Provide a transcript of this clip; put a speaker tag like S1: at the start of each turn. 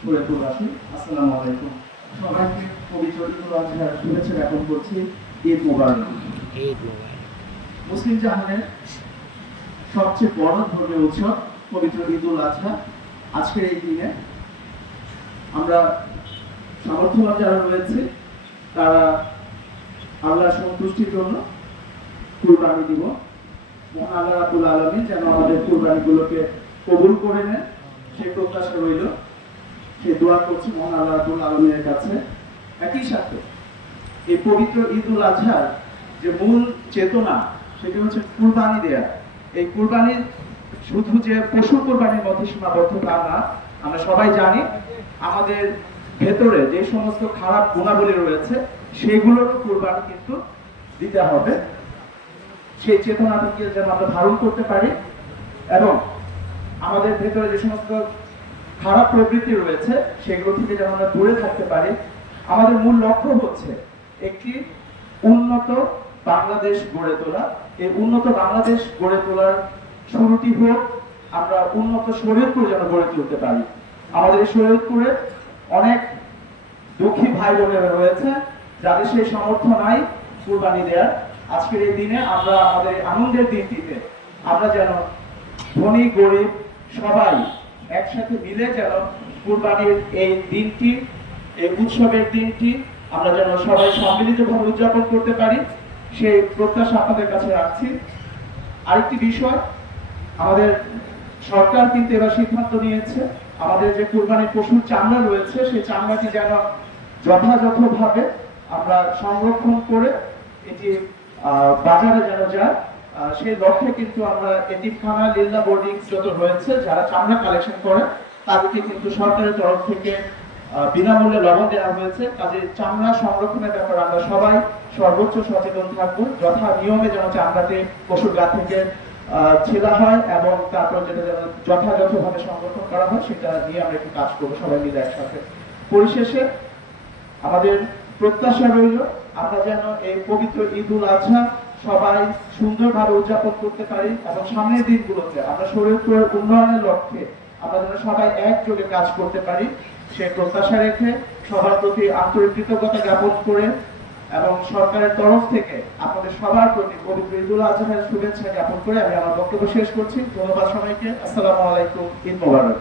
S1: শরীয়তুল্লাহি আসসালামু আলাইকুম। সবাইকে পবিত্র ঈদুল আজহার শুভেচ্ছা জ্ঞাপন করছি ঈদ মোবারক। মুসলিম জাহানের সবচেয়ে বড় ধর্মীয় উৎসব পবিত্র ঈদুল আজহা। আজকের এই দিনে আমরা সামর্থ্যবান যারা রয়েছে তারা আল্লাহ সন্তুষ্টির জন্য কুরবানি দিব। মহান আল্লাহ রাবুল আলমী যেন আমাদের কুরবানিগুলোকে কবুল করে নেন। সেই প্রত্যাশা রইল। সে দোয়া করছি মহান আল্লাহ রাবুল আলমীর কাছে। একই সাথে এই পবিত্র ঈদুল আজহার যে মূল চেতনা, সেটি হচ্ছে কুরবানি দেয়া। এই কুরবানির শুধু যে পশু কুরবানির মধ্যে সীমাবদ্ধ তা না, আমরা সবাই জানি আমাদের ভেতরে যে সমস্ত খারাপ গুণাবলী রয়েছে সেগুলোরও কুরবানি কিন্তু দিতে হবে। সেই চেতনাটাকে যেন আমরা ধারণ করতে পারি এবং আমাদের ভেতরে যে সমস্ত খারাপ প্রবৃত্তি রয়েছে, সেগুলো থেকে যেন আমরা দূরে থাকতে পারি। আমাদের মূল লক্ষ্য হচ্ছে একটি উন্নত বাংলাদেশ গড়ে তোলা। এই উন্নত বাংলাদেশ গড়ে তোলার শুরুটি হোক, আমরা উন্নত শরীয়তপুর যেন গড়ে তুলতে পারি। আমাদের শরীয়তপুরে অনেক দুঃখী ভাই বোনেরা রয়েছে, যাদের সেই সামর্থ্য নাই কুরবানি দেওয়ার আজকের এই দিনে আমরা আমাদের আনন্দের দিনটিতে আমরা যেন ধনী, গরিব সবাই একসাথে মিলে যেন কুরবানির এই দিনটি, এই উৎসবের দিনটি আমরা যেন সবাই সম্মিলিতভাবে উদযাপন করতে পারি, সেই প্রত্যাশা আপনাদের কাছে রাখছি। আরেকটি বিষয়, আমাদের সরকার কিন্তু এবার সিদ্ধান্ত নিয়েছে, আমাদের যে কুরবানির পশুর চামড়া রয়েছে, সেই চামড়াটি যেন যথাযথভাবে আমরা সংরক্ষণ করে এটি বাজারে যেন যায়। সেই লক্ষ্যে কিন্তু আমরা এতিমখানা লিল্লা বোর্ডিং যত রয়েছে, যারা চামড়া কালেকশন করে তাদেরকে কিন্তু সরকারের তরফ থেকে বিনামূল্যে লবণ দেওয়া হয়েছে। কাজে চামড়া সংরক্ষণের ব্যাপারে আমরা সবাই সর্বোচ্চ সচেতন থাকব। যথা নিয়মে যেন চামড়াতে পশুর গা থেকে ছেলা হয় এবং তারপর যেটা যেন যথাযথভাবে সংরক্ষণ করা হয়, সেটা নিয়ে আমরা একটু কাজ করব সবাই মিলে একসাথে। পরিশেষে আমাদের প্রত্যাশা রইল, আমরা যেন এই পবিত্র ঈদ উল আজহা সবাই সুন্দরভাবে উদযাপন করতে পারি এবং সামনের দিনগুলোতে আমরা শরীরপুরের উন্নয়নের লক্ষ্যে আমরা যেন সবাই একযোগে কাজ করতে পারি, সেই প্রত্যাশা রেখে সবার প্রতি আন্তরিক কৃতজ্ঞতা জ্ঞাপন করে এবং সরকারের তরফ থেকে আপনাদের সবার প্রতি পবিত্র ঈদ উল আজহার শুভেচ্ছা জ্ঞাপন করে আমি আমার বক্তব্য শেষ করছি। ধন্যবাদ সবাইকে। আসসালামু আলাইকুম। ঈদ মোবারক।